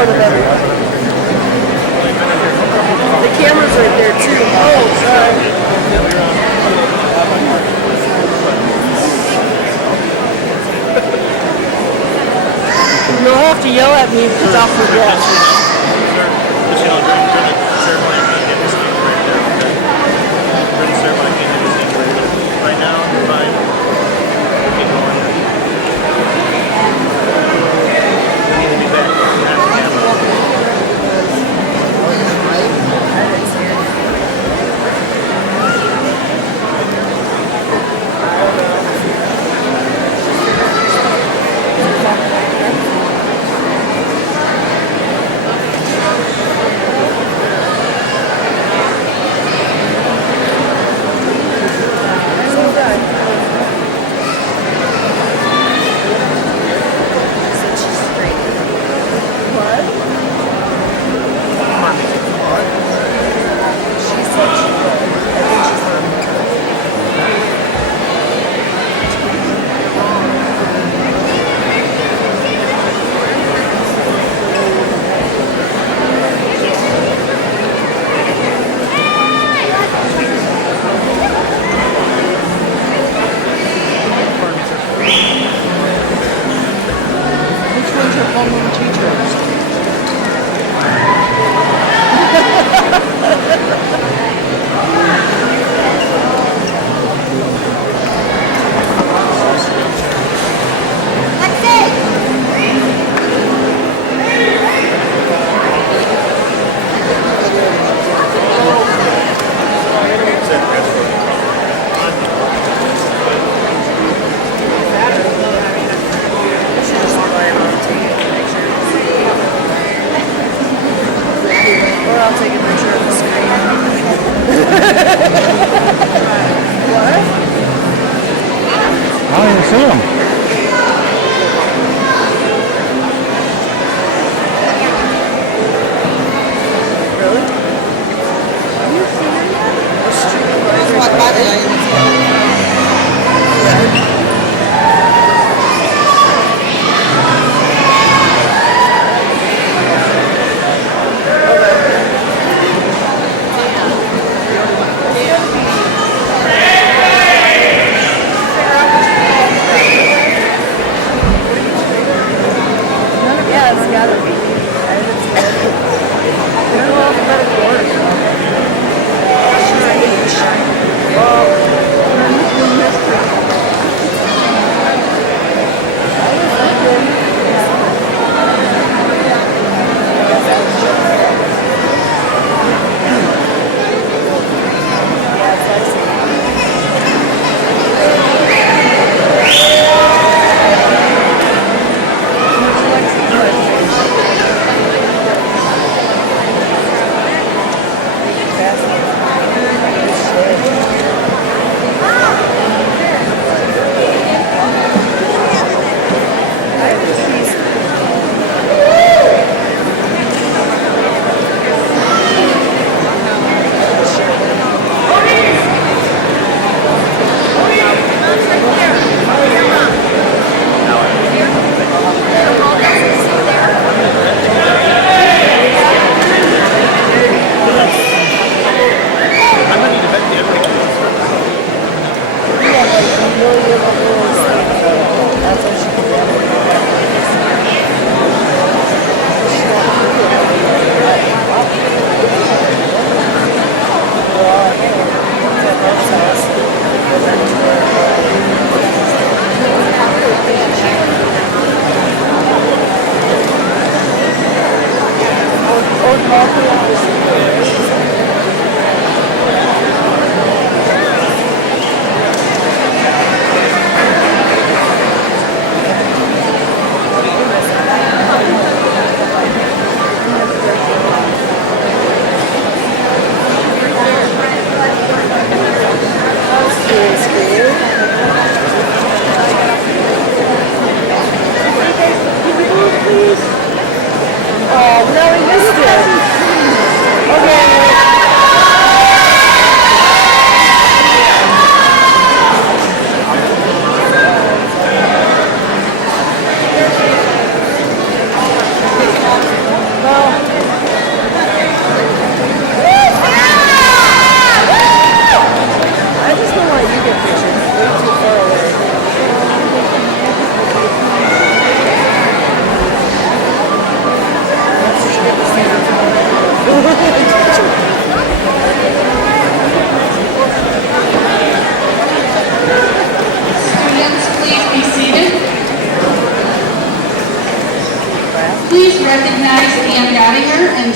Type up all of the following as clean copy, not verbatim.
front of everybody. The camera's right there too. Oh, sorry. You'll have to yell at me because I'll forget. Right now, you're fine. Keep going. We need to be back behind the camera. I'll take a picture of the screen. What? I don't even see them. Really? Have you seen her yet? The street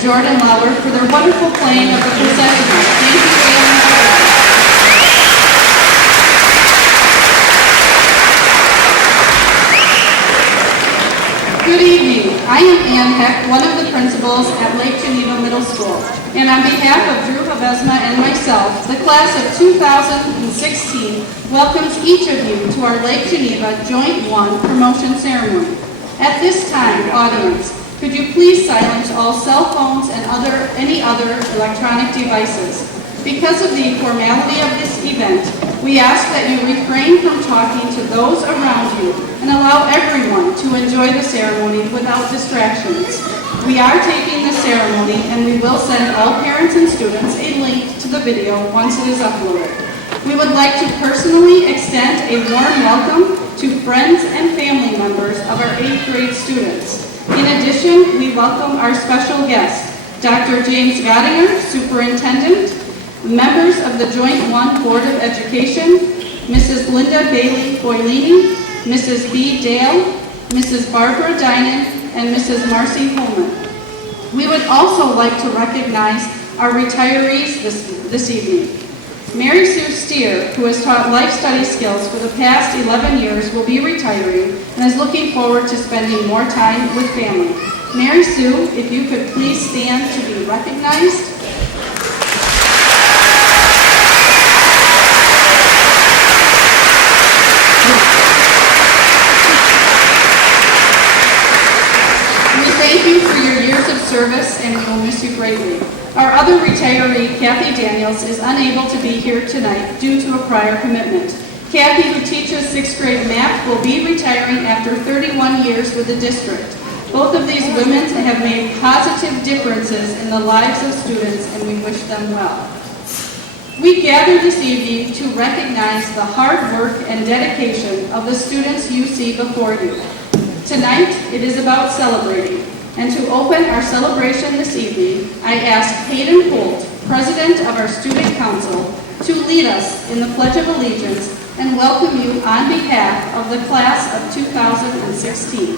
Jordan Lauer for their wonderful playing of the procession. Thank you, Alan. Good evening. I am Ann Heck, one of the principals at Lake Geneva Middle School. And on behalf of Drew Habesma and myself, the class of 2016 welcomes each of you to our Lake Geneva Joint 1 promotion ceremony. At this time, audience, could you please silence all cell phones and any other electronic devices? Because of the formality of this event, we ask that you refrain from talking to those around you and allow everyone to enjoy the ceremony without distractions. We are taping the ceremony and we will send all parents and students a link to the video once it is uploaded. We would like to personally extend a warm welcome to friends and family members of our 8th grade students. In addition, we welcome our special guest, Dr. James Gottinger, Superintendent, members of the Joint 1 Board of Education, Mrs. Linda Bailey Boylini, Mrs. B. Dale, Mrs. Barbara Dinan, and Mrs. Marcy Holman. We would also like to recognize our retirees this evening. Mary Sue Steer, who has taught life study skills for the past 11 years, will be retiring and is looking forward to spending more time with family. Mary Sue, if you could please stand to be recognized. Thank you for your years of service, and we will miss you greatly. Our other retiree, Kathy Daniels, is unable to be here tonight due to a prior commitment. Kathy, who teaches 6th grade math, will be retiring after 31 years with the district. Both of these women have made positive differences in the lives of students, and we wish them well. We gather this evening to recognize the hard work and dedication of the students you see before you. Tonight, it is about celebrating. And to open our celebration this evening, I ask Hayden Holt, President of our Student Council, to lead us in the Pledge of Allegiance and welcome you on behalf of the class of 2016.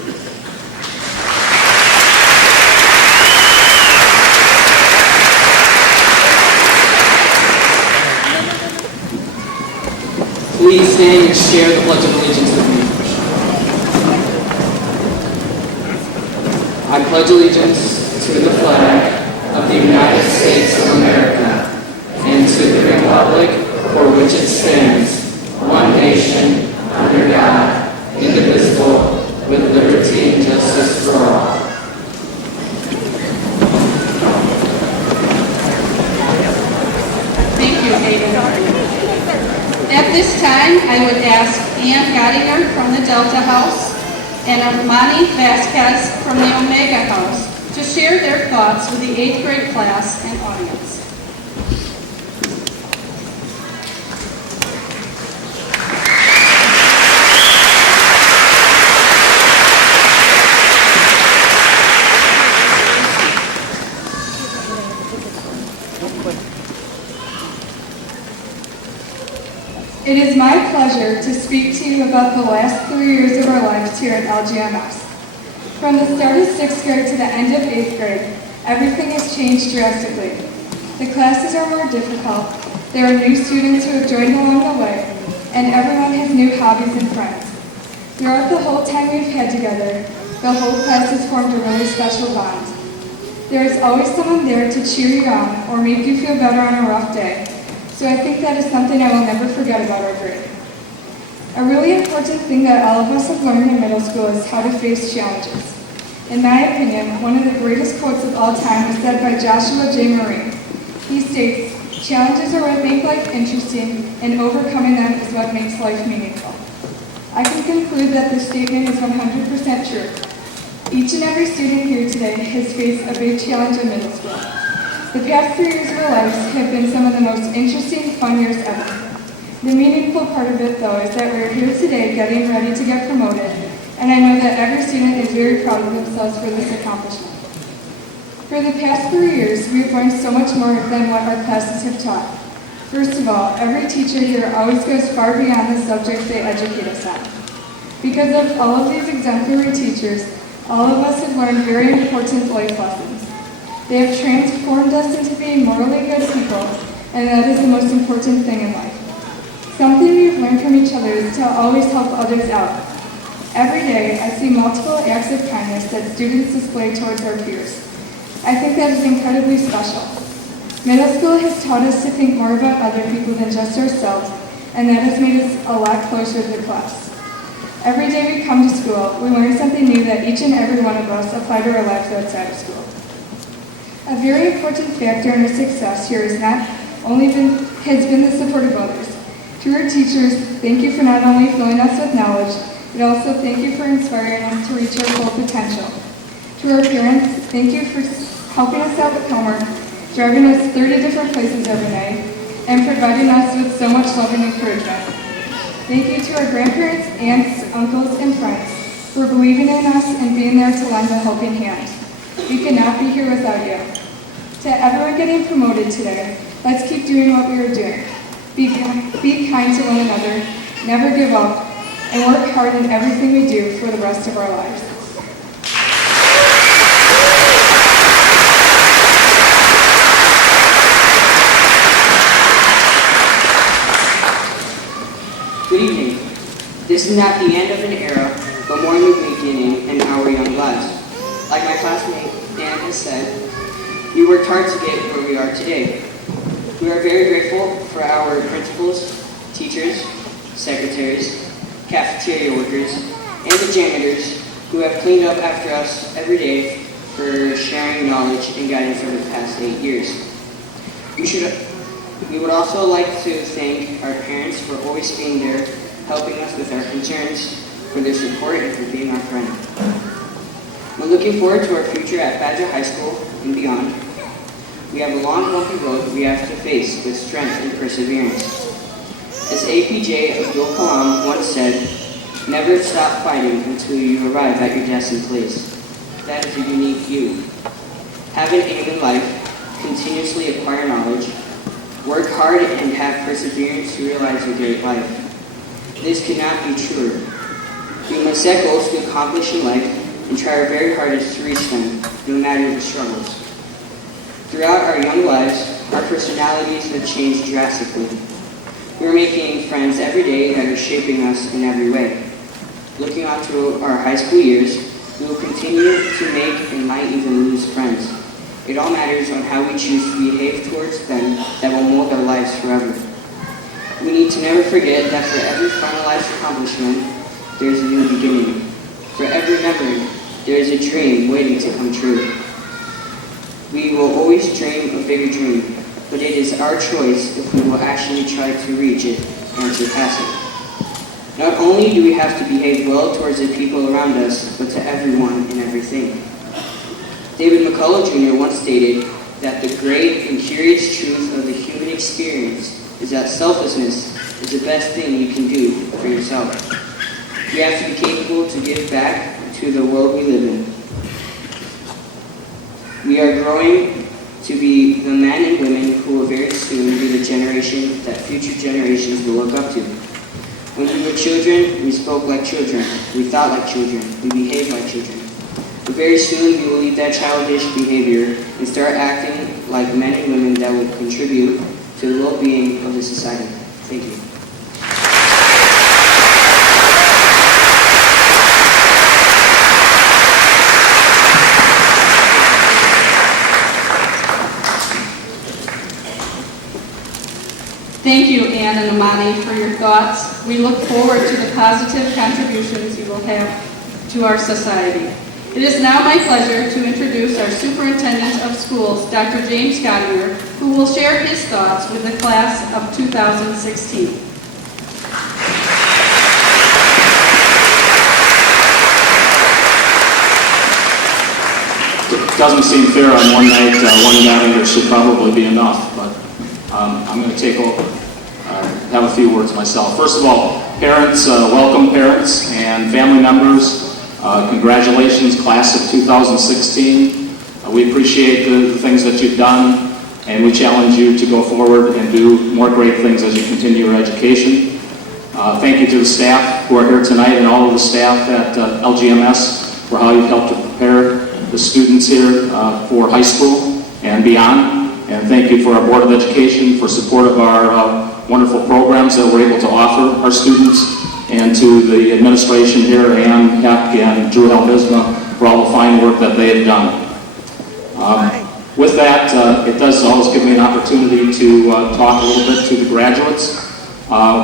Please stand and share the Pledge of Allegiance with me. I pledge allegiance to the flag of the United States of America and to the republic for which it stands, one nation, under God, indivisible, with liberty and justice for all. Thank you, Hayden. At this time, I would ask Ann Gottinger from the Delta House and Armani Vasquez from the Omega House to share their thoughts with the 8th grade class and audience. It is my pleasure to speak to you about the last 3 years of our lives here at LGMS. From the start of 6th grade to the end of 8th grade, everything has changed drastically. The classes are more difficult, there are new students who have joined along the way, and everyone has new hobbies and friends. Throughout the whole time we've had together, the whole class has formed a really special bond. There is always someone there to cheer you on or make you feel better on a rough day. So I think that is something I will never forget about our grade. A really important thing that all of us have learned in middle school is how to face challenges. In my opinion, one of the greatest quotes of all time was said by Joshua J. Murray. He states, "Challenges are what make life interesting, and overcoming them is what makes life meaningful." I can conclude that this statement is 100% true. Each and every student here today has faced a big challenge in middle school. The past 3 years of our lives have been some of the most interesting, fun years ever. The meaningful part of it, though, is that we're here today getting ready to get promoted, and I know that every student is very proud of themselves for this accomplishment. For the past 3 years, we've learned so much more than what our classes have taught. First of all, every teacher here always goes far beyond the subjects they educate us on. Because of all of these exemplary teachers, all of us have learned very important life lessons. They have transformed us into being morally good people, and that is the most important thing in life. Something we've learned from each other is to always help others out. Every day, I see multiple acts of kindness that students display towards our peers. I think that is incredibly special. Middle school has taught us to think more about other people than just ourselves, and that has made us a lot closer to the class. Every day we come to school, we learn something new that each and every one of us apply to our lives outside of school. A very important factor in our success here has been the support of others. To our teachers, thank you for not only filling us with knowledge, but also thank you for inspiring us to reach our full potential. To our parents, thank you for helping us out with homework, driving us 30 different places every night, and providing us with so much love and encouragement. Thank you to our grandparents, aunts, uncles, and friends for believing in us and being there to lend a helping hand. We could not be here without you. To everyone getting promoted today, let's keep doing what we are doing. Be kind to one another, never give up, and work hard in everything we do for the rest of our lives. Good evening. This is not the end of an era, but more the beginning in our young lives. Like my classmate Dan has said, we worked hard to get where we are today. We are very grateful for our principals, teachers, secretaries, cafeteria workers, and the janitors who have cleaned up after us every day for sharing knowledge and guidance over the past 8 years. We would also like to thank our parents for always being there, helping us with our concerns, for their support, and for being our friend. We're looking forward to our future at Badger High School and beyond. We have a long, bumpy road we have to face with strength and perseverance. As APJ Abdul Kalam once said, never stop fighting until you arrive at your destined place. That is a unique you. Have an aim in life, continuously acquire knowledge, work hard and have perseverance to realize your great life. This cannot be truer. We must set goals to accomplish in life and try our very hardest to reach them, no matter the struggles. Throughout our young lives, our personalities have changed drastically. We are making friends every day that are shaping us in every way. Looking on to our high school years, we will continue to make and might even lose friends. It all matters on how we choose to behave towards them that will mold our lives forever. We need to never forget that for every finalized accomplishment, there is a new beginning. For every memory, there is a dream waiting to come true. We will always dream a bigger dream, but it is our choice if we will actually try to reach it and surpass it. Not only do we have to behave well towards the people around us, but to everyone and everything. David McCullough Jr. once stated that the great and curious truth of the human experience is that selflessness is the best thing you can do for yourself. You have to be capable to give back to the world we live in. We are growing to be the men and women who will very soon be the generation that future generations will look up to. When we were children, we spoke like children, we thought like children, we behaved like children. But very soon we will leave that childish behavior and start acting like men and women that will contribute to the well-being of the society. Thank you. Thank you, Ann and Amani, for your thoughts. We look forward to the positive contributions you will have to our society. It is now my pleasure to introduce our Superintendent of Schools, Dr. James Gottier, who will share his thoughts with the class of 2016. It doesn't seem fair on one night, one gathering there should probably be enough, but I'm going to take have a few words myself. First of all, parents, welcome parents and family members. Congratulations, class of 2016. We appreciate the things that you've done, and we challenge you to go forward and do more great things as you continue your education. Thank you to the staff who are here tonight and all of the staff at LGMS for how you've helped to prepare the students here for high school. and beyond. And thank you for our Board of Education for support of our wonderful programs that we're able to offer our students, and to the administration here, Ann Heck and Drew Helbisma, for all the fine work that they have done. With that, it does always give me an opportunity to talk a little bit to the graduates.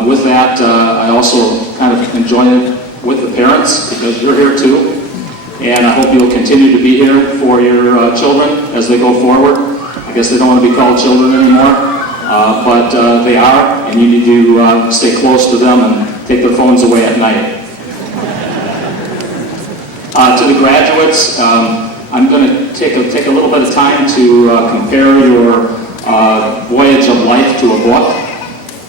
With that, I also kind of enjoy it with the parents, because you're here too. And I hope you'll continue to be here for your children as they go forward. I guess they don't want to be called children anymore, but they are, and you need to stay close to them and take their phones away at night. To the graduates, I'm going to take a little bit of time to compare your voyage of life to a book.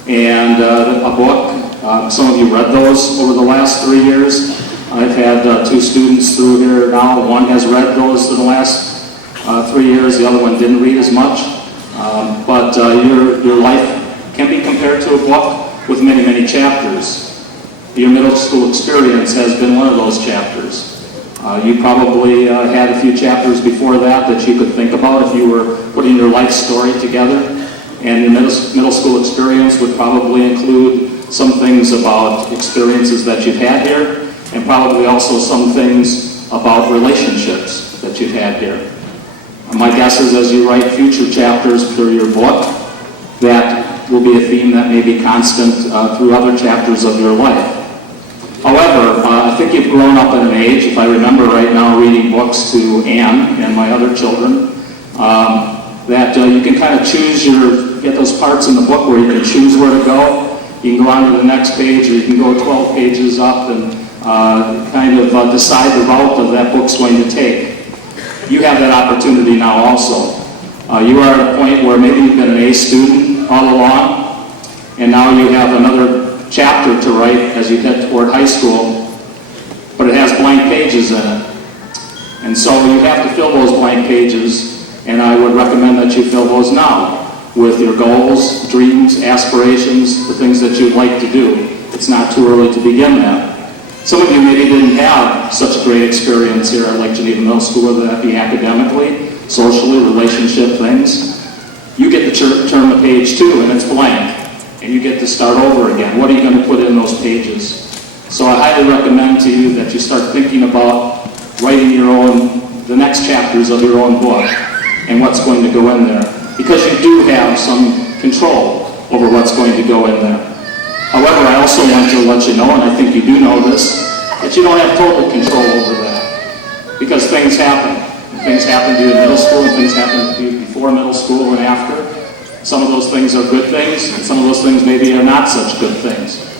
And a book, some of you read those over the last 3 years. I've had 2 students through here now. One has read those in the last 3 years. The other one didn't read as much. But your life can be compared to a book with many, many chapters. Your middle school experience has been one of those chapters. You probably had a few chapters before that you could think about if you were putting your life story together. And your middle school experience would probably include some things about experiences that you've had here, and probably also some things about relationships that you've had here. My guess is as you write future chapters for your book, that will be a theme that may be constant through other chapters of your life. However, I think you've grown up at an age, if I remember right now reading books to Anne and my other children, that you can kind of get those parts in the book where you can choose where to go. You can go on to the next page, or you can go 12 pages up and kind of decide the route that that book's going to take. You have that opportunity now also. You are at a point where maybe you've been an A student all along, and now you have another chapter to write as you head toward high school, but it has blank pages in it. And so you have to fill those blank pages, and I would recommend that you fill those now with your goals, dreams, aspirations, the things that you'd like to do. It's not too early to begin that. Some of you maybe didn't have such a great experience here at Lake Geneva Middle School, whether that be academically, socially, relationship things. You get to turn the page too, and it's blank, and you get to start over again. What are you going to put in those pages? So I highly recommend to you that you start thinking about writing the next chapters of your own book and what's going to go in there, because you do have some control over what's going to go in there. However, I also want to let you know, and I think you do know this, that you don't have total control over that, because things happen. Things happen to you in middle school, and things happen to you before middle school and after. Some of those things are good things, and some of those things maybe are not such good things.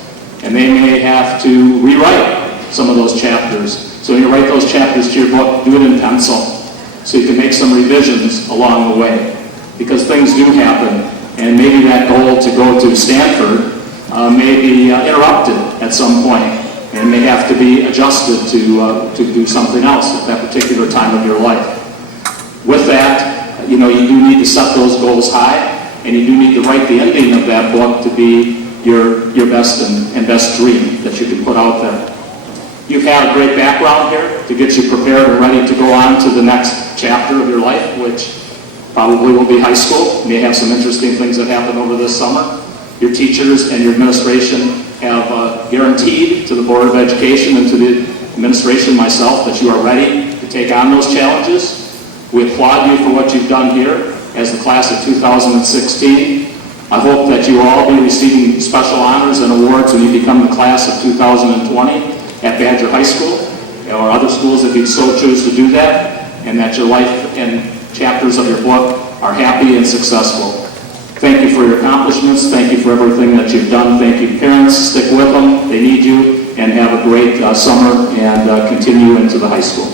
And they may have to rewrite some of those chapters. So when you write those chapters to your book, do it in pencil, so you can make some revisions along the way, because things do happen, and maybe that goal to go to Stanford may be interrupted at some point, and may have to be adjusted to do something else at that particular time of your life. With that, you do need to set those goals high, and you do need to write the ending of that book to be your best and best dream that you can put out there. You've had a great background here to get you prepared and ready to go on to the next chapter of your life, which probably will be high school. You may have some interesting things that happen over this summer. Your teachers and your administration have guaranteed to the Board of Education and to the administration, myself, that you are ready to take on those challenges. We applaud you for what you've done here as the class of 2016. I hope that you will all be receiving special honors and awards when you become the class of 2020 at Badger High School, or other schools if you so choose to do that, and that your life and chapters of your book are happy and successful. Thank you for your accomplishments. Thank you for everything that you've done. Thank you, parents. Stick with them. They need you. And have a great summer and continue into the high school.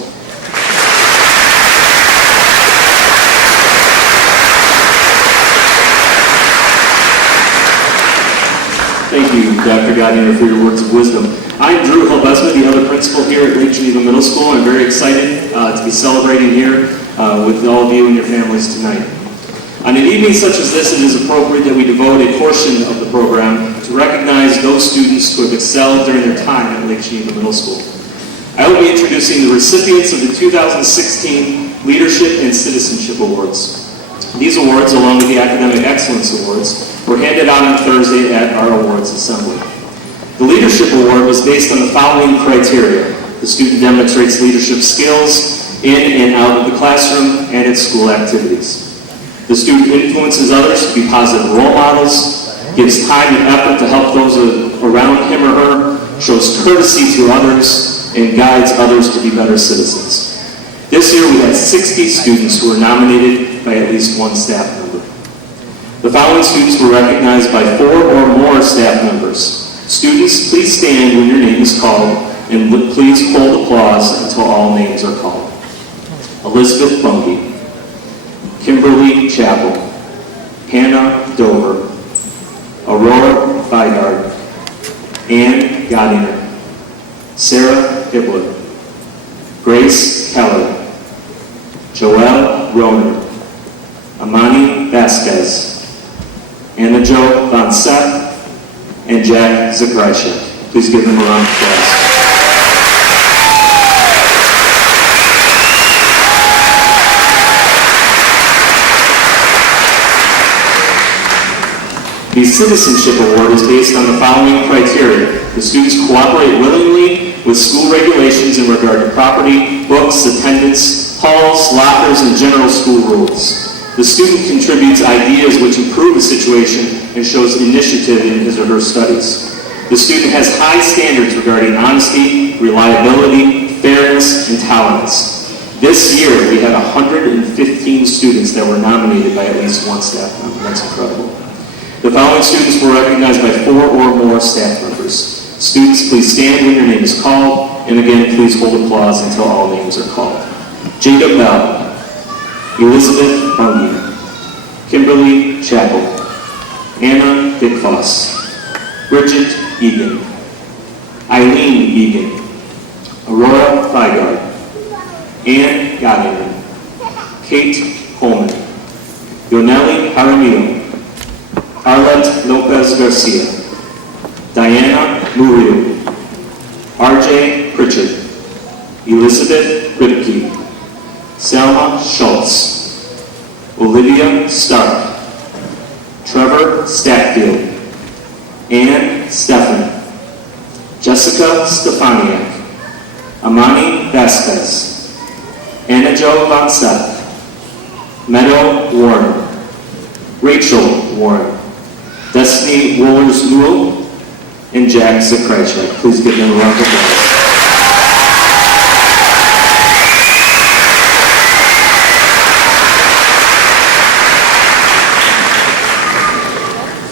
Thank you, Dr. Gardner, for your words of wisdom. I'm Drew Helbesma, the other principal here at Lake Geneva Middle School. I'm very excited to be celebrating here with all of you and your families tonight. On an evening such as this, it is appropriate that we devote a portion of the program to recognize those students who have excelled during their time at Lake Geneva Middle School. I will be introducing the recipients of the 2016 Leadership and Citizenship Awards. These awards, along with the Academic Excellence Awards, were handed out on Thursday at our awards assembly. The Leadership Award was based on the following criteria. The student demonstrates leadership skills in and out of the classroom and at school activities. The student influences others to be positive role models, gives time and effort to help those around him or her, shows courtesy to others, and guides others to be better citizens. This year we had 60 students who were nominated by at least one staff member. The following students were recognized by 4 or more staff members. Students, please stand when your name is called, and please hold applause until all names are called. Elizabeth Bungie, Kimberly Chappell, Hannah Dover, Aurora Feigard, Ann Godinger, Sarah Hibler, Grace Keller, Joelle Roner, Amani Vasquez, Anna Jo Von Seth, and Jack Zakryshek. Please give them a round of applause. The Citizenship Award is based on the following criteria. The students cooperate willingly with school regulations in regard to property, books, attendance, halls, lockers, and general school rules. The student contributes ideas which improve the situation and shows initiative in his or her studies. The student has high standards regarding honesty, reliability, fairness, and tolerance. This year, we had 115 students that were nominated by at least one staff member. That's incredible. The following students were recognized by 4 or more staff members. Students, please stand when your name is called, and again, please hold applause until all names are called. Jada Bell, Elizabeth Bungie, Kimberly Chappell, Anna Dickfoss, Bridget Egan, Eileen Egan, Aurora Feigard, Ann Godinger, Kate Coleman, Yoneli Jaramillo, Arlette Lopez Garcia, Diana Murillo, RJ Pritchard, Elizabeth Ripke, Selma Schultz, Olivia Stark, Trevor Stackfield, Ann Stephan, Jessica Stefaniak, Amani Vasquez, Anna Jo Von Seth, Meadow Warren, Rachel Warren, Destiny Wohlers-Newell, and Jack Zakryshek. Please give them a round of applause.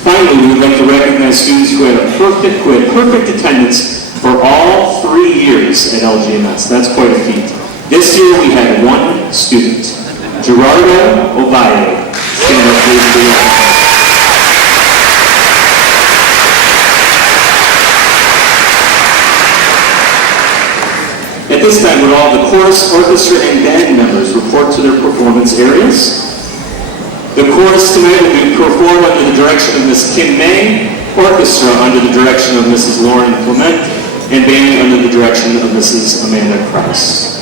Finally, we would like to recognize students who had perfect attendance for all 3 years at LGMS. That's quite a feat. This year we had 1 student, Gerardo Ovalle. Stand up, please, for your At this time, would all the chorus, orchestra, and band members report to their performance areas? The chorus tonight will be performed under the direction of Ms. Kim May, orchestra under the direction of Mrs. Lauren Clement, and band under the direction of Mrs. Amanda Krause.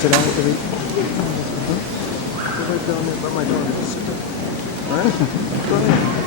sit down with the read? Right down there by my door. Just sit there. All right? Go ahead.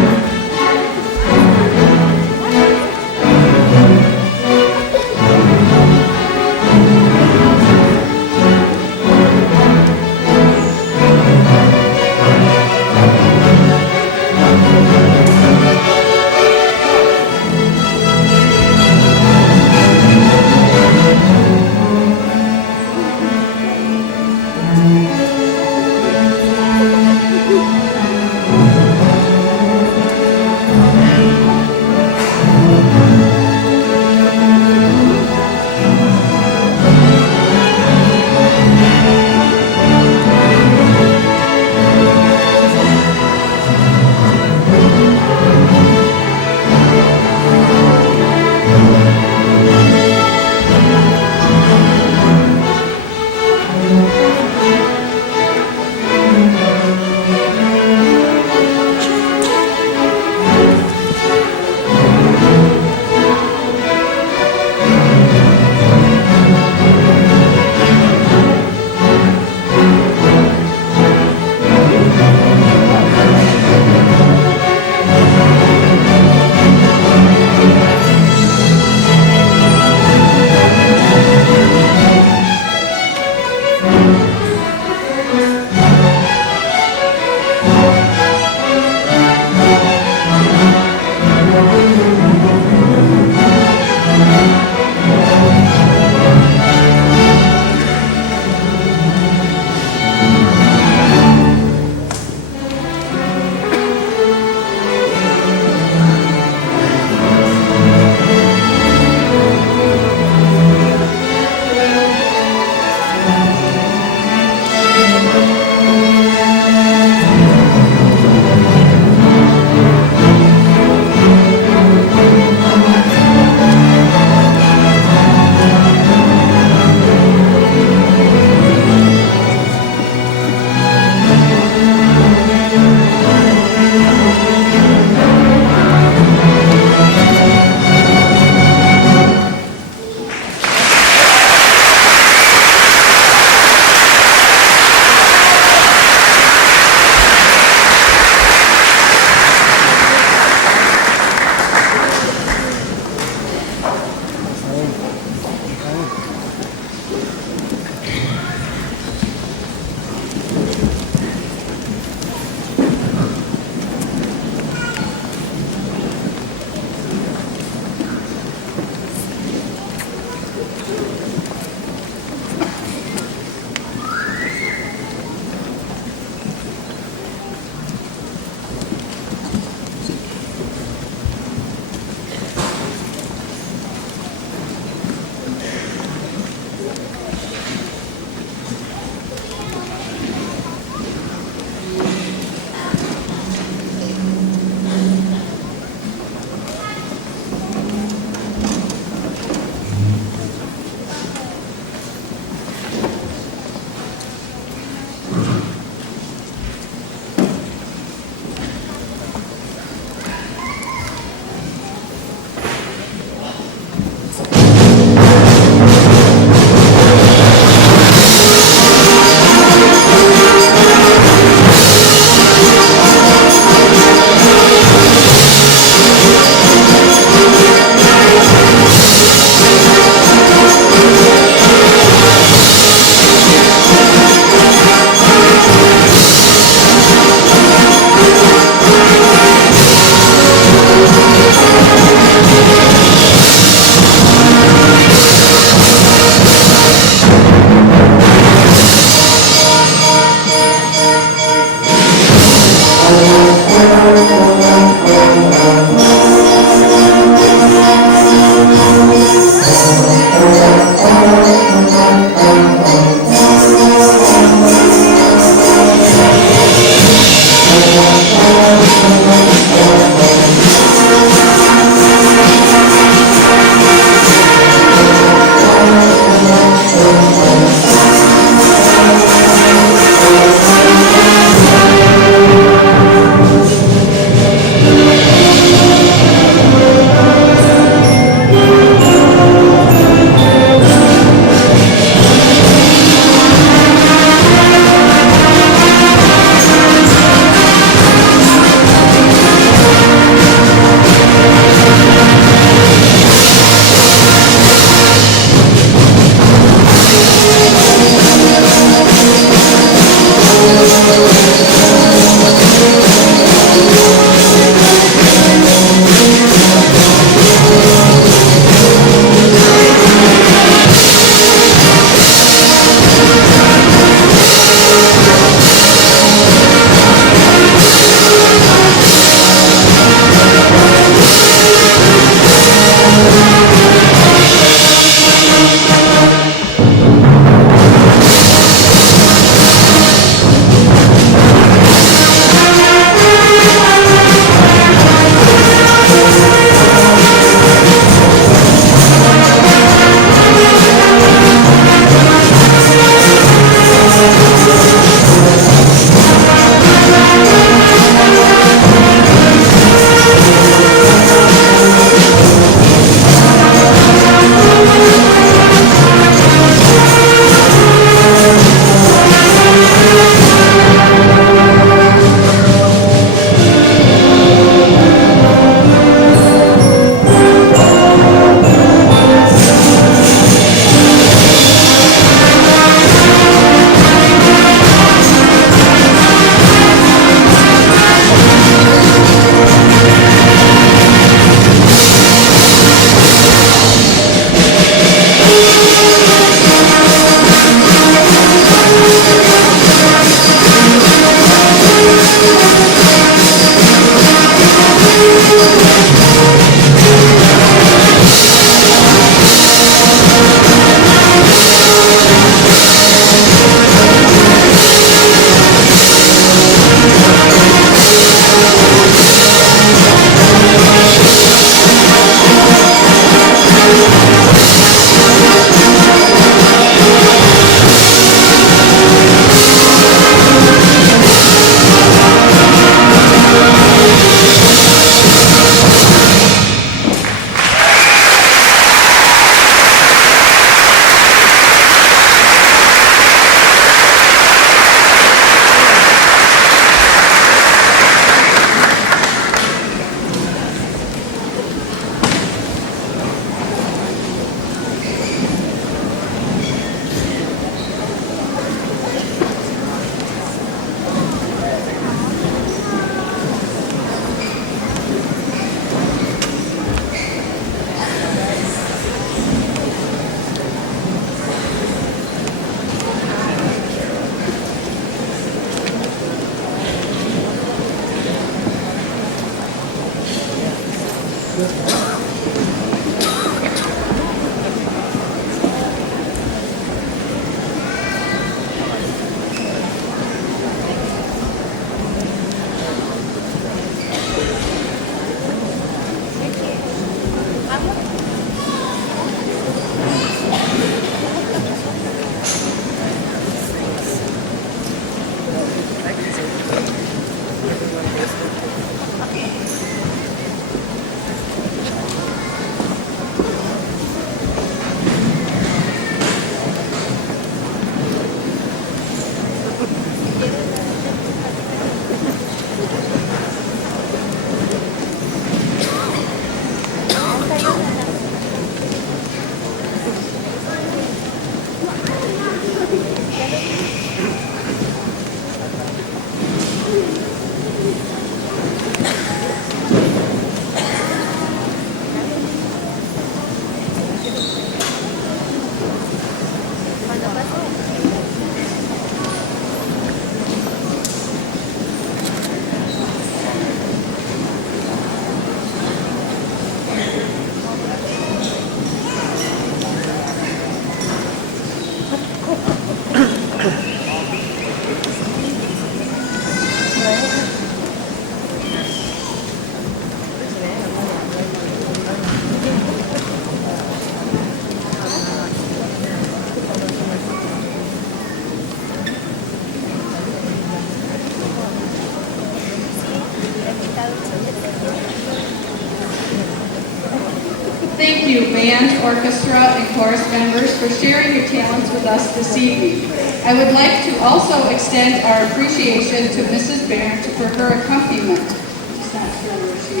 Thank you, band, orchestra, and chorus members, for sharing your talents with us this evening. I would like to also extend our appreciation to Mrs. Barrett for her accompaniment. Just not sure where she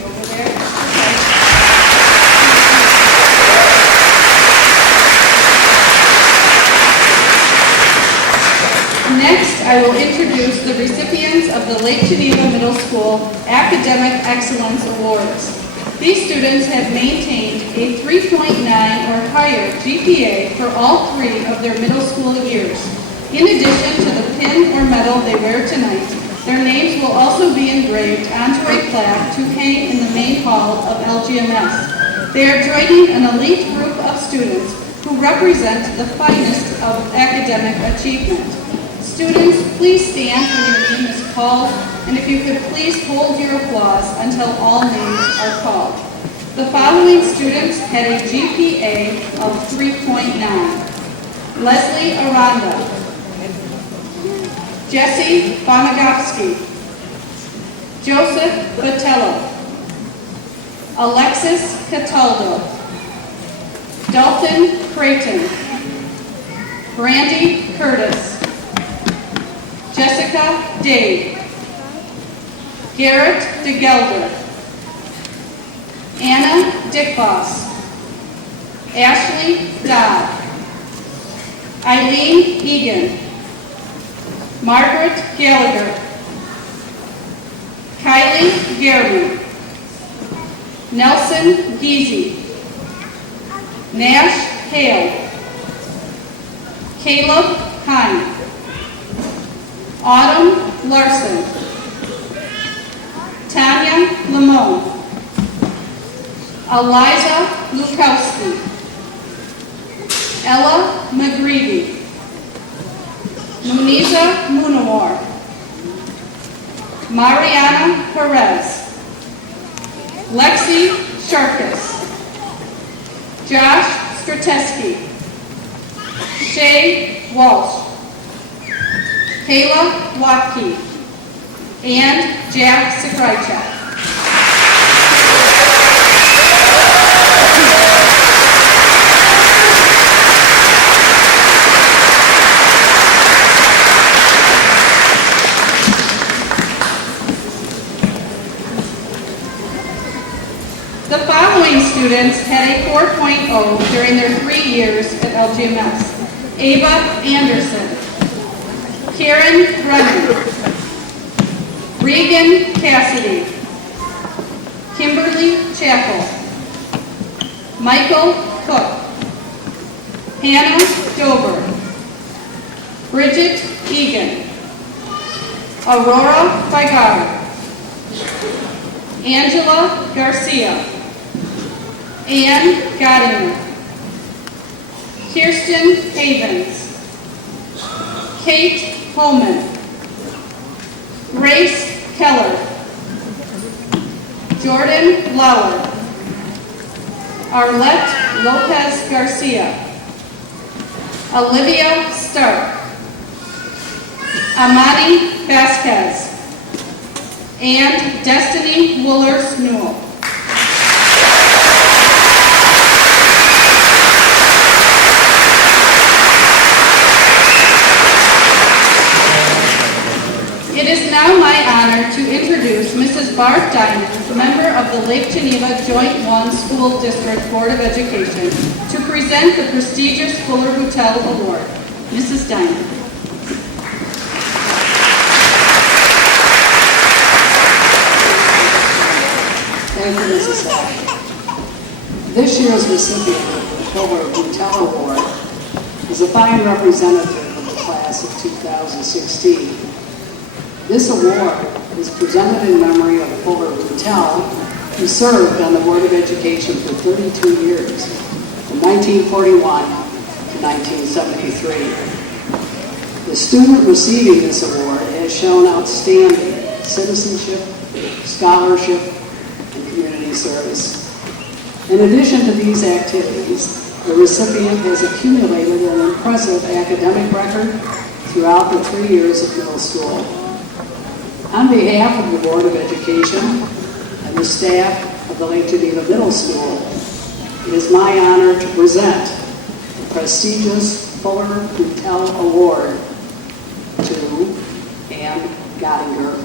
over there. Okay. Next, I will introduce the recipients of the Lake Geneva Middle School Academic Excellence Awards. These students have maintained a 3.9 or higher GPA for all 3 of their middle school years. In addition to the pin or medal they wear tonight, their names will also be engraved onto a plaque to hang in the main hall of LGMS. They are joining an elite group of students who represent the finest of academic achievement. Students, please stand when your name is called, and if you could please hold your applause until all names are called. The following students had a GPA of 3.9. Leslie Aranda, Jesse Bonagowski, Joseph Botello, Alexis Cataldo, Dalton Creighton, Brandy Curtis, Jessica Dade, Garrett DeGelder, Anna Dickboss, Ashley Dodd, Eileen Egan, Margaret Gallagher, Kylie Gehrman, Nelson Geezy, Nash Hale, Caleb Hine, Autumn Larson, Tanya Lamone, Eliza Lukowski, Ella McGreevy, Muniza Munawar, Mariana Perez, Lexi Sharkus, Josh Strateski, Shay Walsh, Kayla Watke, and Jack Sakrychak. The following students had a 4.0 during their 3 years at LGMS. Ava Anderson, Karen Brennan, Regan Cassidy, Kimberly Chappell, Michael Cook, Hannah Dover, Bridget Egan, Aurora Vigar, Angela Garcia, Ann Godinger, Kirsten Havens, Kate Holman, Grace Keller, Jordan Lauer, Arlette Lopez Garcia, Olivia Stark, Amani Vasquez, and Destiny Woolers-Newell. It is now my honor to introduce Mrs. Barb Diamond, member of the Lake Geneva Joint 1 School District Board of Education, to present the prestigious Fuller Hotel Award. Mrs. Diamond. Thank you, Mrs. Sack. This year's recipient of the Fuller Hotel Award is a fine representative of the class of 2016. This award is presented in memory of Fuller Hotel, who served on the Board of Education for 32 years, from 1941 to 1973. The student receiving this award has shown outstanding citizenship, scholarship, and community service. In addition to these activities, the recipient has accumulated an impressive academic record throughout the 3 years of middle school. On behalf of the Board of Education and the staff of the Lake Geneva Middle School, is my honor to present the prestigious Fuller Beutel Award to Ann Gottinger.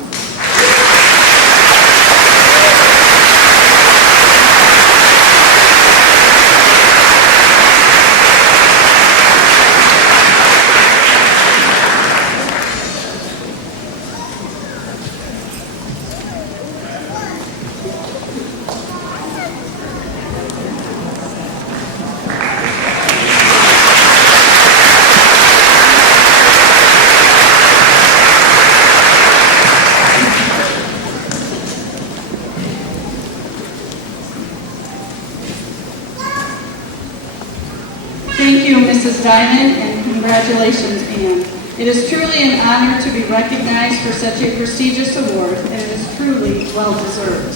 Thank you, Mrs. Diamond, and congratulations, Anne. It is truly an honor to be recognized for such a prestigious award, and it is truly well-deserved.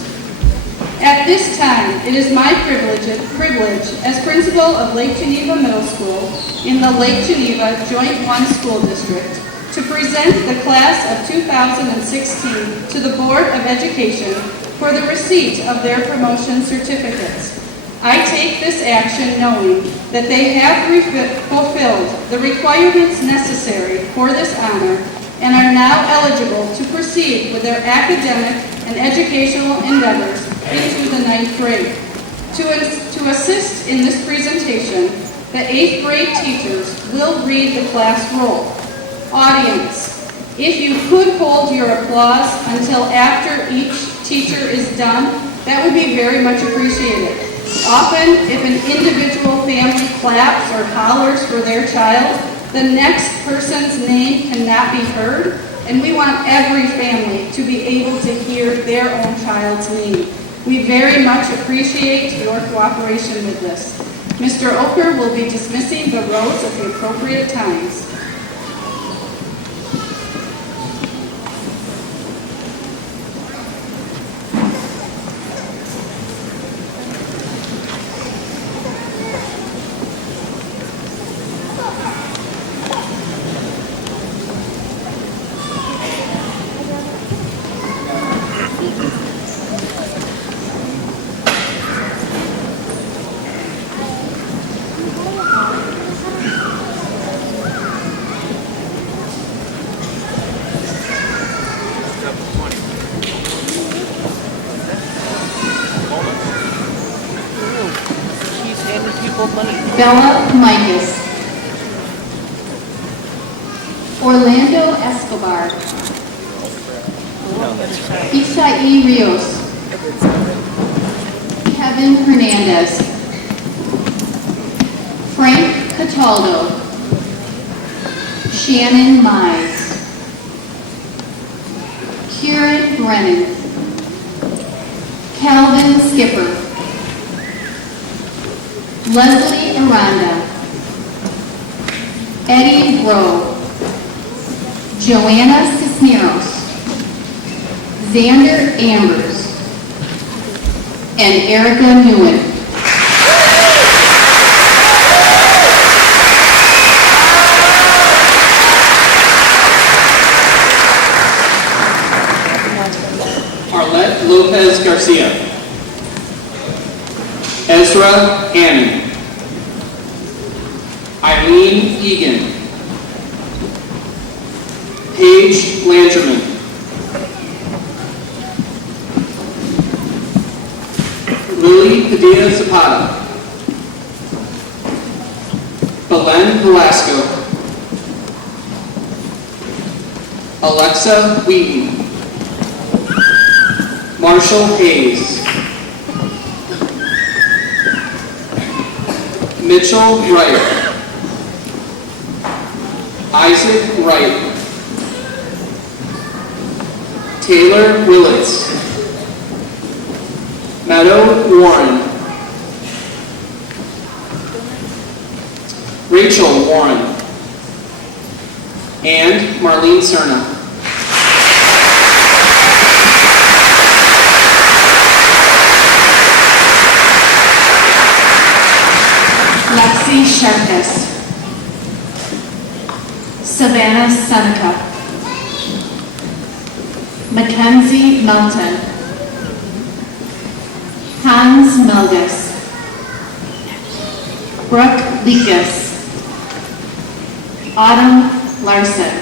At this time, it is my privilege as principal of Lake Geneva Middle School in the Lake Geneva Joint 1 School District to present the class of 2016 to the Board of Education for the receipt of their promotion certificates. I take this action knowing that they have fulfilled the requirements necessary for this honor and are now eligible to proceed with their academic and educational endeavors into the 9th grade. To assist in this presentation, the 8th grade teachers will read the class roll. Audience, if you could hold your applause until after each teacher is done, that would be very much appreciated. Often, if an individual family claps or hollers for their child, the next person's name cannot be heard, and we want every family to be able to hear their own child's name. We very much appreciate your cooperation with this. Mr. Oker will be dismissing the rows at the appropriate times. Bella Micus, Orlando Escobar, Isai Rios, Kevin Hernandez, Frank Cataldo, Shannon Mize, Kieran Brennan, Calvin Skipper, Leslie Aranda, Eddie Rowe, Joanna Cisneros, Xander Ambers, and Erica Nguyen. Arlette Lopez Garcia, Ezra Annie, Eileen Egan, Paige Langerman, Lily Padilla Zapata, Belen Velasco, Alexa Wheaton, Marshall Hayes, Mitchell Wright, Isaac Wright, Taylor Willits, Meadow Warren, Rachel Warren, and Marlene Cerna. Lexi Sharkus, Savannah Seneca, Mackenzie Melton, Hans Melgus, Brooke Lekas, Autumn Larson,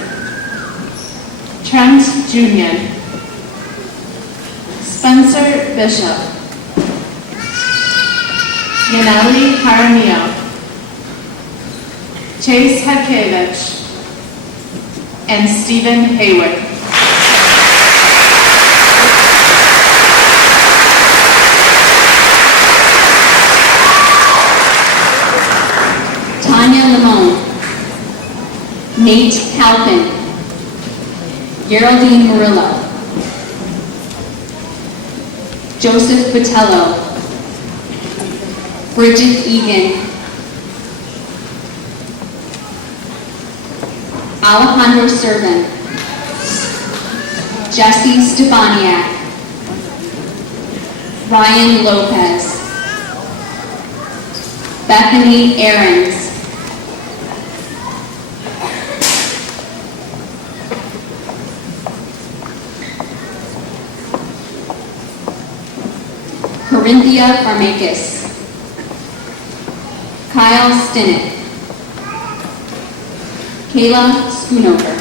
Trent Junior, Spencer Bishop, Yaneli Jaramillo, Chase Hadkevich, and Stephen Hayward. Tanya Limon, Nate Halpin, Geraldine Murillo, Joseph Botello, Bridget Egan, Alejandro Servan, Jesse Stefaniak, Ryan Lopez, Bethany Aarons, Corinthia Armakis, Kyle Stinnett, Kayla Schoonover,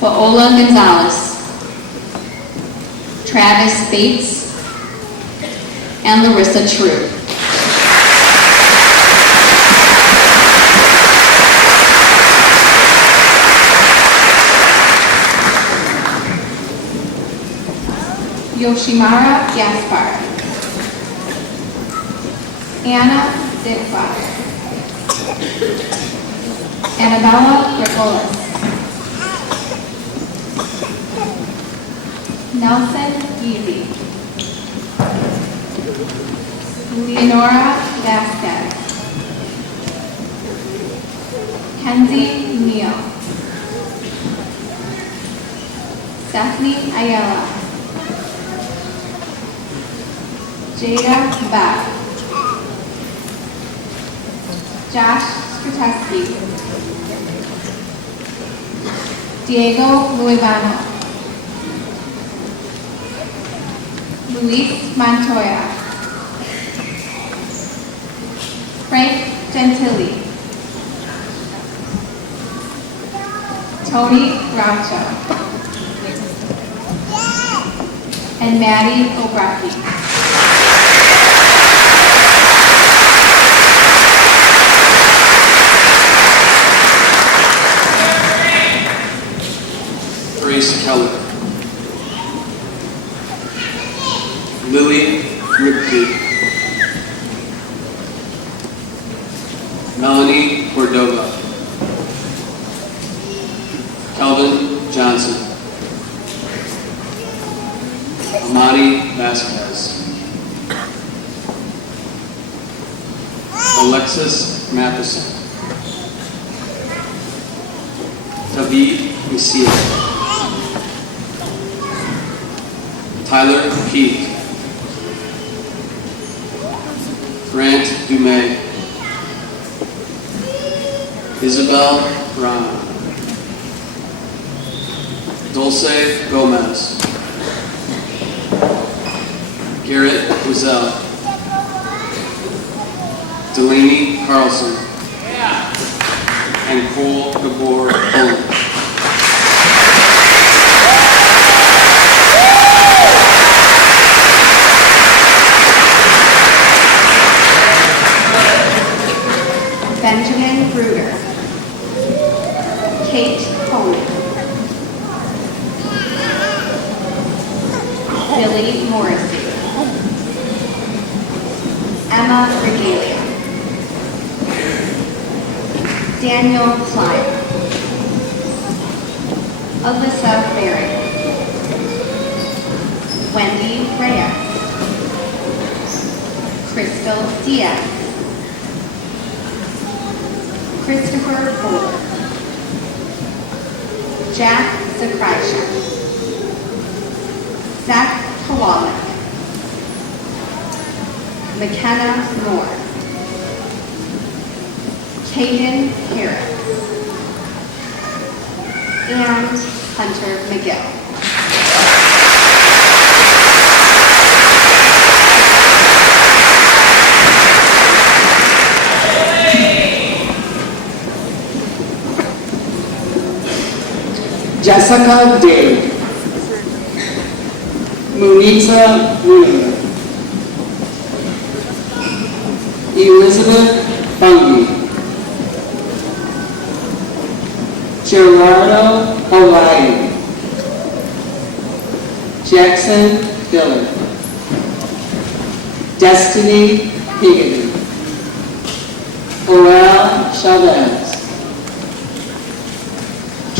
Paola Gonzalez, Travis Bates, and Larissa True. Yoshimara Gaspar, Anna Digba, Annabella Gregolis, Nelson Easy, Leonora Vasquez, Kenzie Neal, Stephanie Ayala, Jada Beck, Josh Skrzewski, Diego Luivano, Luis Montoya, Frank Gentili, Tony Groucho, and Maddie O'Brien. Grace Keller, Lily Ripke, Melanie Cordova, Kelvin Johnson, Amani Vasquez, Alexis Matheson, David Messiah, Tyler Peake, Grant Dumais, Isabel Brown, Dulce Gomez, Garrett Rizal, Delaney Carlson, and Cole Gabor Olin. Benjamin Bruder, Kate Coleman, Billy Morrissey, Emma Regalia, Daniel Klein, Alyssa Berry, Wendy Reyes, Crystal Diaz, Christopher Fuller, Jack Zakryshak, Zach Kowalik, McKenna Moore, Caden Harris, and Hunter McGill. Jessica Day. Munita Munoz. Elizabeth Bungie. Gerardo Hawaii. Jackson Dillard. Destiny Higgins. Orel Chavez.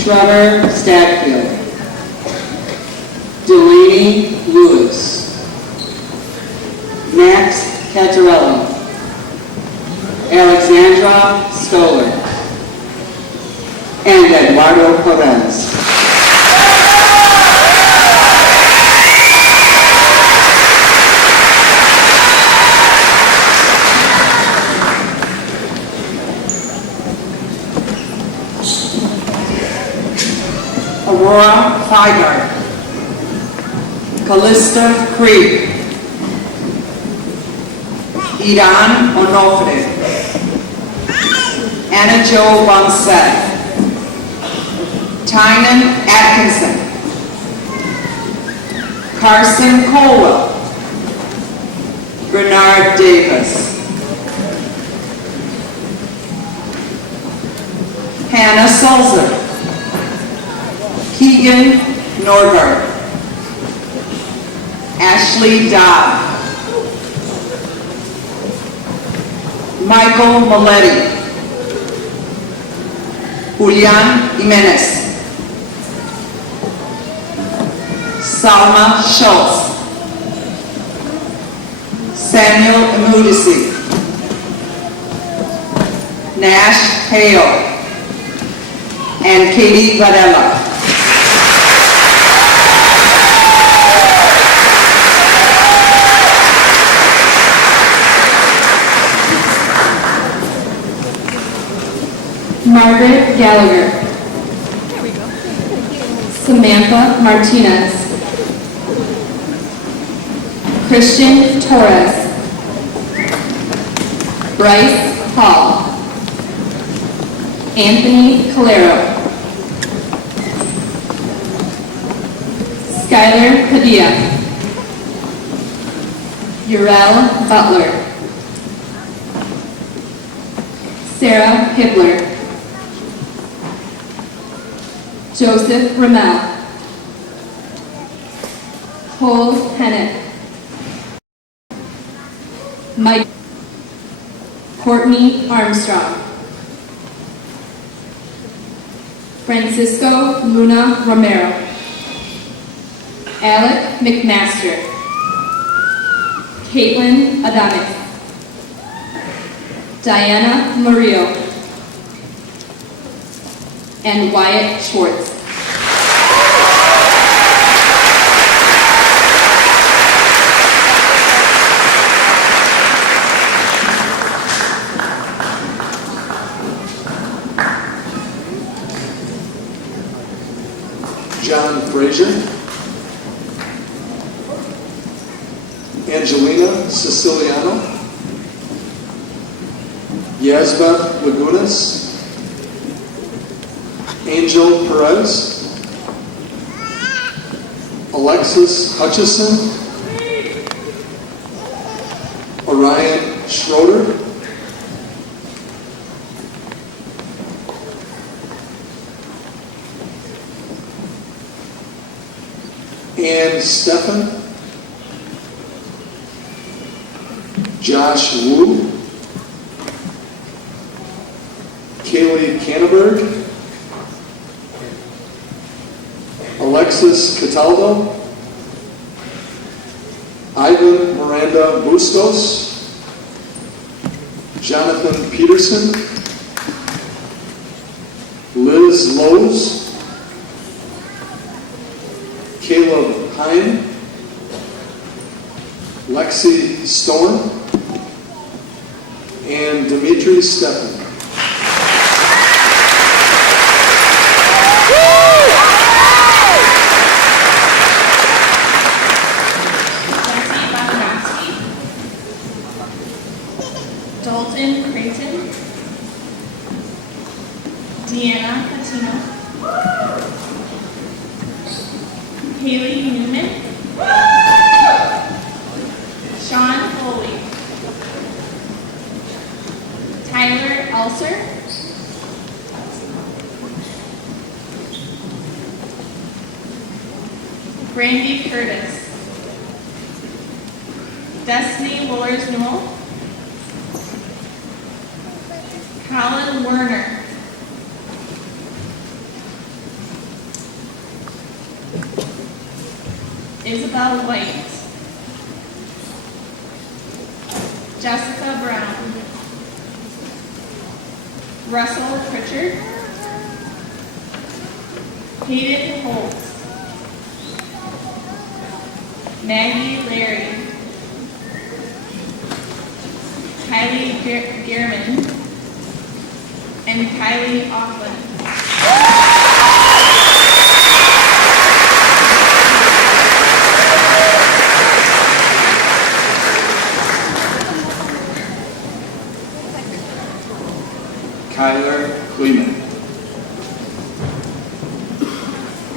Trevor Stagfield. Delaney Lewis. Max Cattarello. Alexandra Stoller. And Eduardo Perez. Aurora Feiger. Callista Creek. Idan Onofre. Anna Jo Bonset. Tynan Atkinson. Carson Colwell. Bernard Davis. Hannah Sulzer. Keegan Norgard. Ashley Dodd. Michael Maletti. Julian Jimenez. Salma Schultz. Samuel Emudisi. Nash Hale. And Katie Varela. Margaret Gallagher. Samantha Martinez. Christian Torres. Bryce Hall. Anthony Calero. Skylar Padilla. Urel Butler. Sarah Hibbler. Joseph Ramel. Cole Hennett. Mike. Courtney Armstrong. Francisco Luna Romero. Alec McMaster. Caitlin Adamek. Diana Murillo. And Wyatt Schwartz. John Frazier. Angelina Siciliano. Yasbeth Lagunas. Angel Perez. Alexis Hutchison. Orion Schroeder. Ann Stephan. Josh Wu. Kaylee Canterberg. Alexis Cataldo. Ivan Miranda Bustos. Jonathan Peterson. Liz Lowe's. Caleb Hine. Lexi Storm. And Dimitri Stephan. Dalton Creighton. Deanna Patino. Haley Newman, Sean Foley, Tyler Elser, Brandy Curtis, Destiny Woolers Newell, Colin Werner, Isabel White, Jessica Brown, Russell Pritchard, Hayden Holt, Maggie Larry, Kylie Gehrman, and Kylie Auckland. Kyler Kleeman,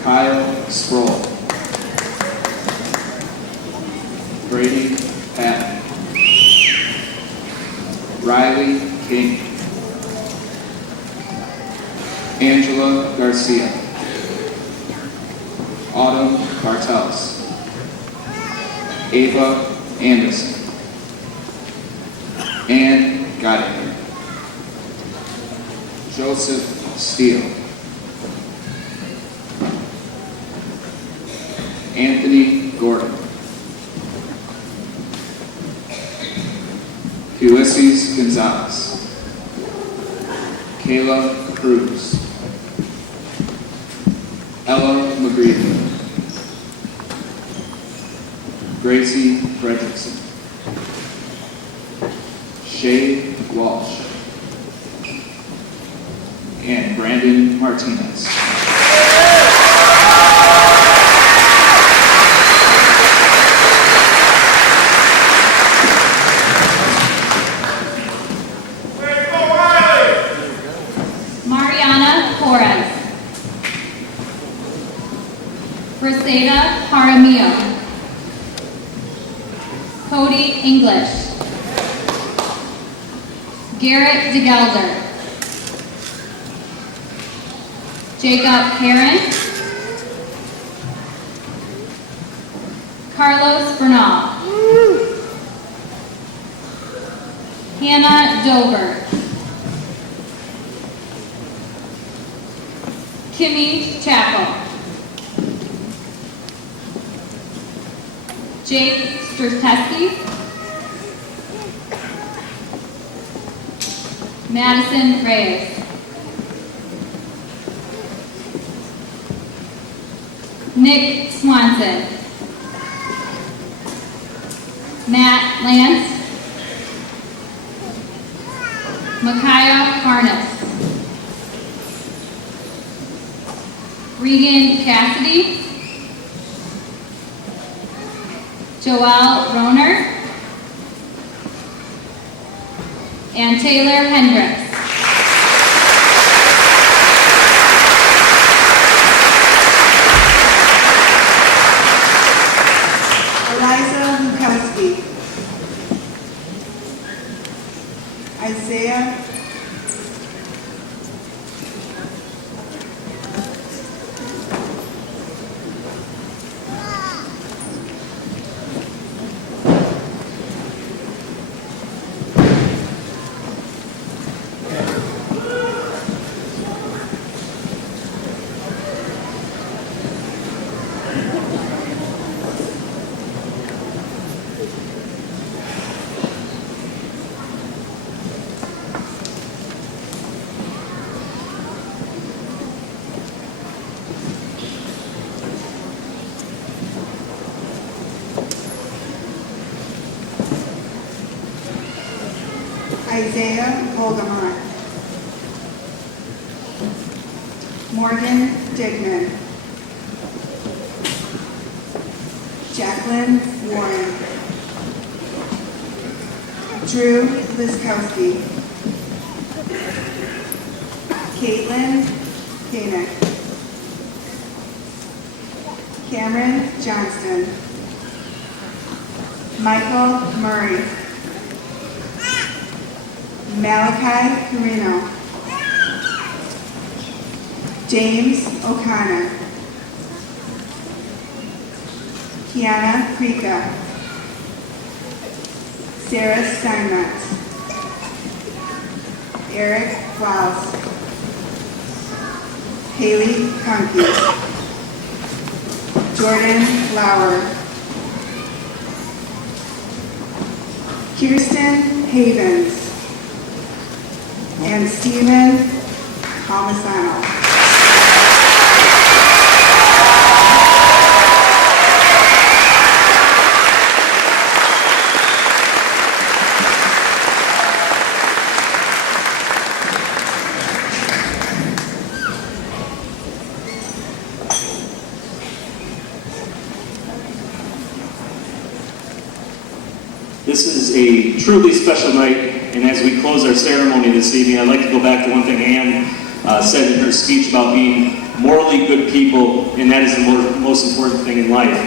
Kyle Sproul, Brady Patton, Riley King, Angela Garcia, Autumn Bartels, Ava Anderson, Ann Gottinger, Joseph Steele, Anthony Gordon, Ulysses Gonzalez, Kayla Cruz, Ella McGreevy, Gracie Fredrickson, Shay Walsh, and Brandon Martinez. Mariana Torres, Reseda Jaramillo, Cody English, Garrett DeGelder, Jacob Heron, Carlos Bernal, Hannah Dover, Kimmy Chappell, Jake Strzeski, Madison Reyes, Nick Swanson, Matt Lance, Micaiah Harness, Regan Cassidy, Joelle Roner, and Taylor Hendricks. Eliza Lukowski, Isaiah Isaiah Voldemort, Morgan Dignan, Jacqueline Warren, Drew Liskowski, Caitlin Koenig, Cameron Johnston, Michael Murray, Malachi Carino, James O'Connor, Kiana Krika, Sarah Steinmetz, Eric Klaus, Haley Conkey, Jordan Lauer, Kirsten Havens, and Stephen Palmisano. This is a truly special night, and as we close our ceremony this evening, I'd like to go back to one thing Anne said in her speech about being morally good people, and that is the most important thing in life.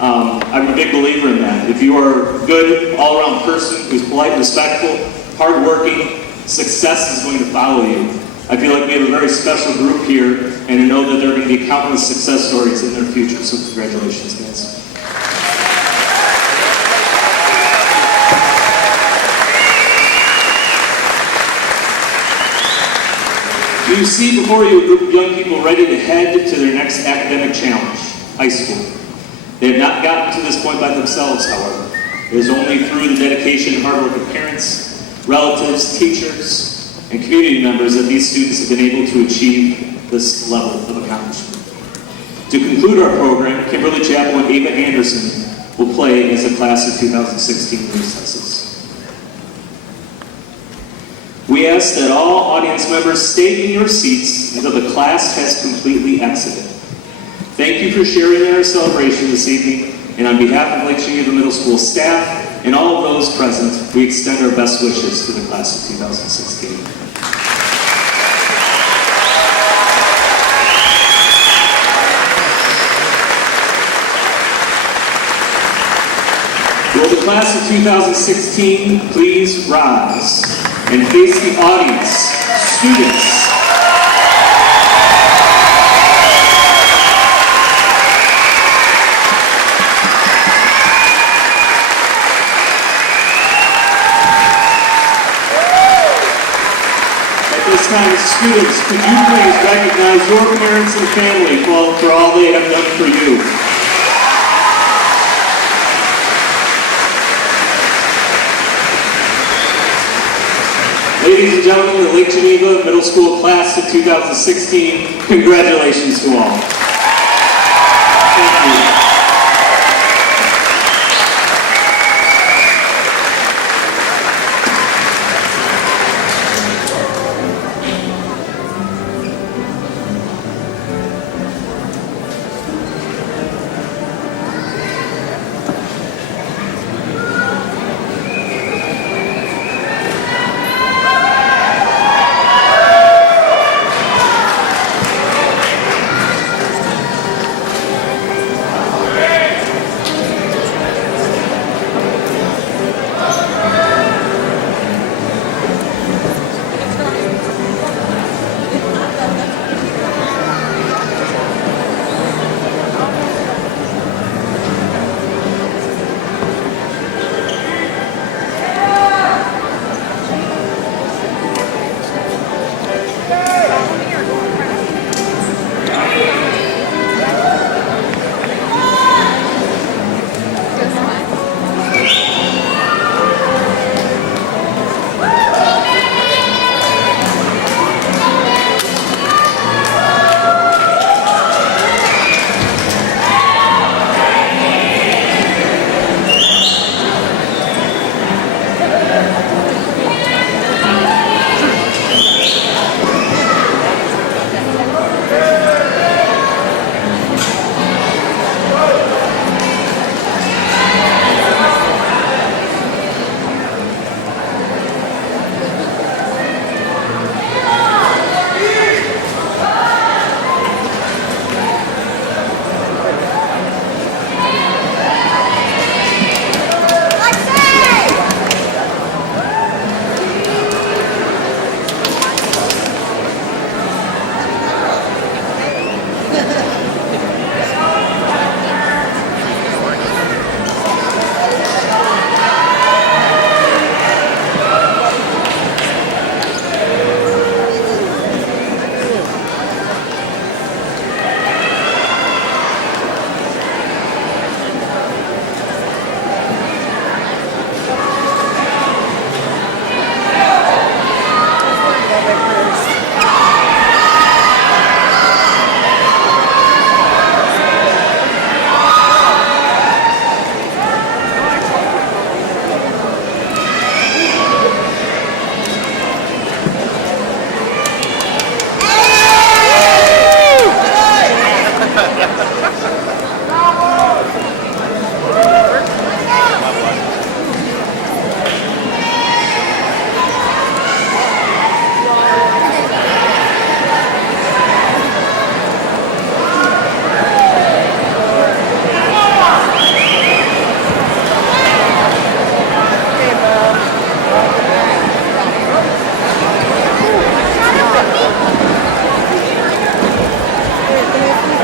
I'm a big believer in that. If you are a good, all-around person who's polite, respectful, hardworking, success is going to follow you. I feel like we have a very special group here, and I know that there are going to be countless success stories in their future, so congratulations, guys. You see before you a group of young people ready to head to their next academic challenge, high school. They have not gotten to this point by themselves, however. It is only through the dedication and hard work of parents, relatives, teachers, and community members that these students have been able to achieve this level of accomplishment. To conclude our program, Kimberly Chappell and Ava Anderson will play as the class of 2016 recesses. We ask that all audience members stay in your seats until the class has completely exited. Thank you for sharing in our celebration this evening, and on behalf of Lake Geneva Middle School staff and all of those present, we extend our best wishes to the class of 2016. Will the class of 2016 please rise and face the audience, students. At this time, students, could you please recognize your parents and family for all they have done for you? Ladies and gentlemen, the Lake Geneva Middle School class of 2016, congratulations to all. Thank you.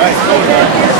Right,